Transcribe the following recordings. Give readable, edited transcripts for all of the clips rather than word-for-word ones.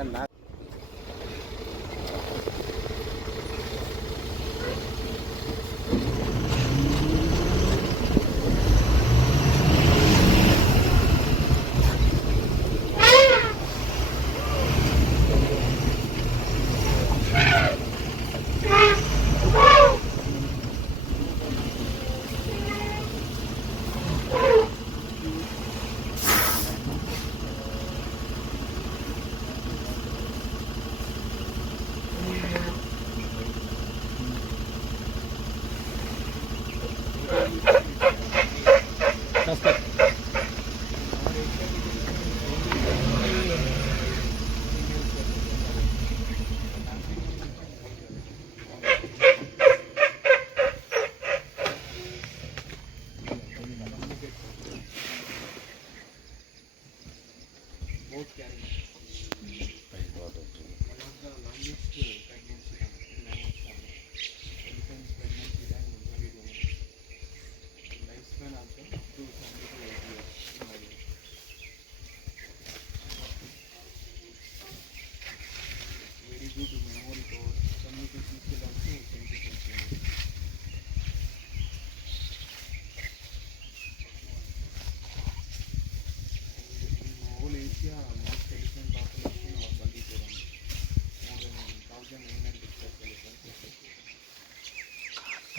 ஏன்னா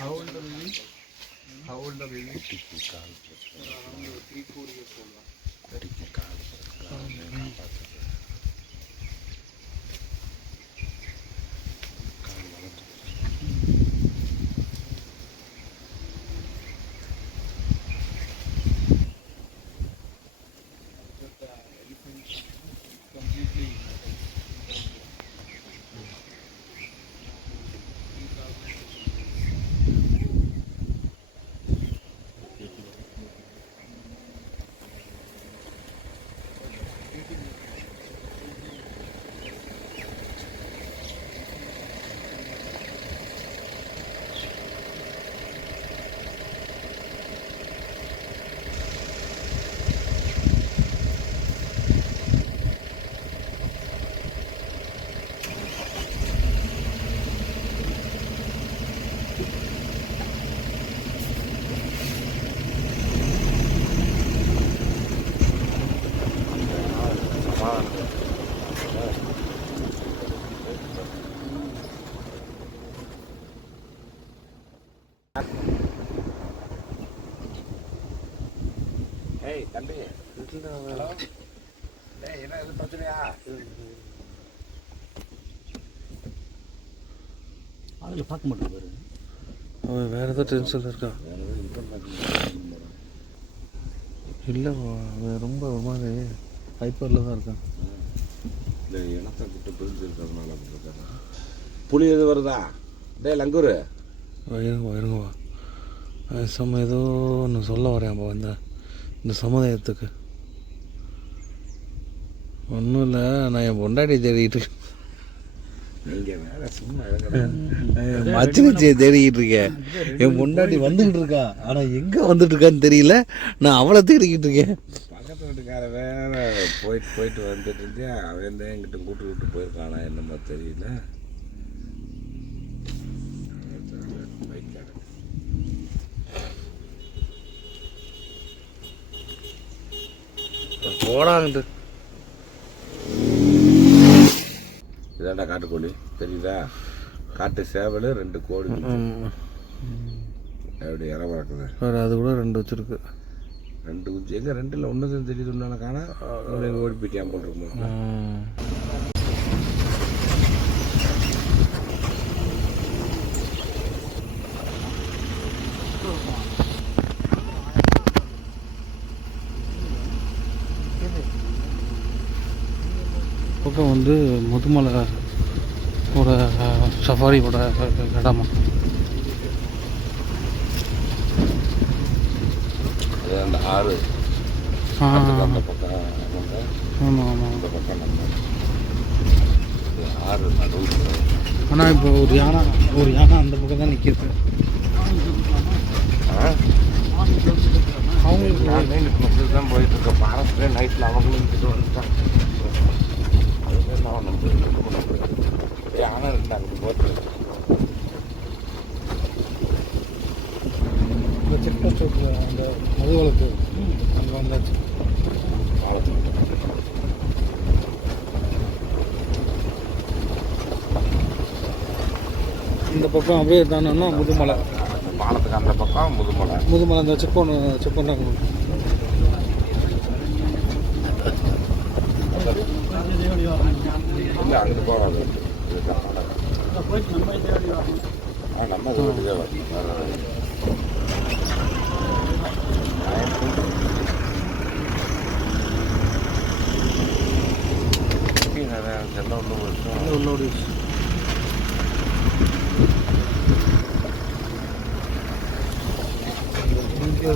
How old are you? How old are you? Around 3-4 years old. Hey, தம்பி. Hello. டேய், என்ன இது பிரச்சனையா? அதில் பார்க்க மாட்டேன் பாரு. அவன் வேறு ஏதோ டென்ஷனில் இருக்கா? இல்லை, அவன் ரொம்ப ஒரு மாதிரி ஹைப்பரில் தான் இருக்கான். இல்லை, இனத்தை விட்டு பிரிஞ்சு இருக்கிறதுனால அப்படி இருக்காங்க. புளி எது வருதா? டே லங்கூர். இருங்கவா ஏதோ ஒன்று சொல்ல வரேன். அப்போ வந்து இந்த சமுதாயத்துக்கு ஒன்றும் இல்லை, நான் என் பொண்டாட்டி தேடிக்கிட்டு இருக்கேன். நீங்கள் வேற சும்மா மச்சினிச்சியை தேடிக்கிட்டு இருக்கேன். என் பொண்டாட்டி வந்துக்கிட்டு இருக்கா, ஆனால் எங்கே வந்துட்டு இருக்கான்னு தெரியல. நான் அவளை தேடிக்கிட்டு இருக்கேன். பக்கத்து வீட்டுக்கார வேற போயிட்டு வந்துட்டு இருந்தேன். அவன் தான் என்கிட்ட கூட்டு போயிருக்கானா என்னமோ தெரியல. போடாங்கட்டு இதாண்டா காட்டுக்கோழி தெரியுதா? காட்டு சேவல் 2 கோழி எப்படி இற பறக்குது. வேறு அது கூட 2 வச்சுருக்கு. 2 குஞ்சு எங்கே 2ல் ஒன்று தான் தெரியுதுன்னு காணா. ஓடி போயிட்டியான் போட்டிருக்கோம். பக்கம் வந்து முதுமலை ஒரு சஃபாரியோட இடமா. அந்த ஆறு அந்த பக்கம். ஆமாம் ஆமாம், அந்த பக்கம் நம்ம ஆறு நடுவு. ஆனால் இப்போ ஒரு யானை அந்த பக்கம் தான் நிற்கிது. அவங்களுக்கு நான் தான் போயிட்டு இருக்கேன். ஃபாரஸ்ட்லேயே நைட்டில் அவங்களும் வந்துட்டாங்க. அந்த அங்கே போட்டு இந்த செக் போஸ்ட் அந்த மதுவளத்து அங்கே வந்தாச்சு. இந்த பக்கம் அப்படியே தானோன்னா முதுமலை. பாலத்துக்கு அந்த பக்கம் முதுமலை. முதுமலை அந்த செக் பண்ணாங்க. இல்லை அங்கிட்டு போகாது. இது கர்நாடகா. நம்ம இது வழியாக வரணும். சென்னை உள்ள போயிடுச்சோம். உள்ளோடி இங்கே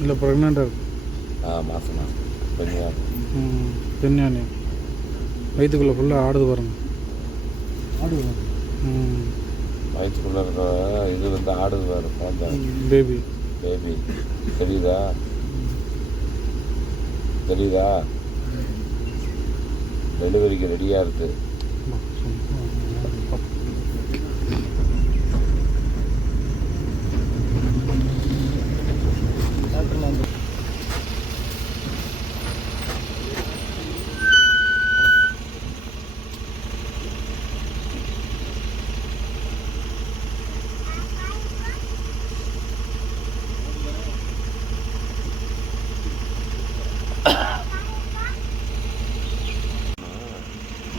இல்லை ப்ரெக்னெண்ட்டாக இருக்கு. மாசமா பெண்ணியா பெண் யானை வயிற்றுக்குள்ளே ஃபுல்லாக ஆடுது பாருங்க. வயிற்றுக்குள்ளே இருக்கிற இது வந்து ஆடுது வேறு குழந்தை பேபி தெரியுதா டெலிவரிக்கு ரெடியாக இருக்குது.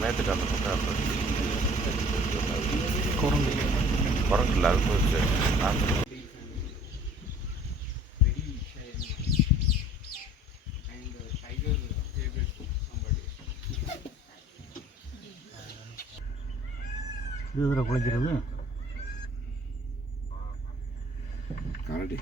மேட்டுக்கு அந்த பக்கம் குரங்கு இல்லை அது போச்சு. இது குளிக்கிறது கரடி